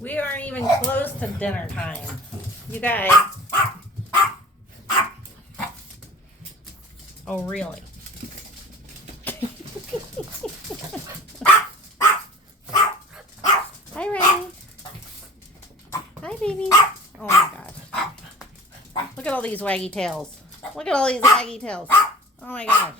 We aren't even close to dinner time. You guys. Oh, really? Hi, Ray. Hi, baby. Oh, my gosh. Look at all these waggy tails. Look at all these waggy tails. Oh, my gosh.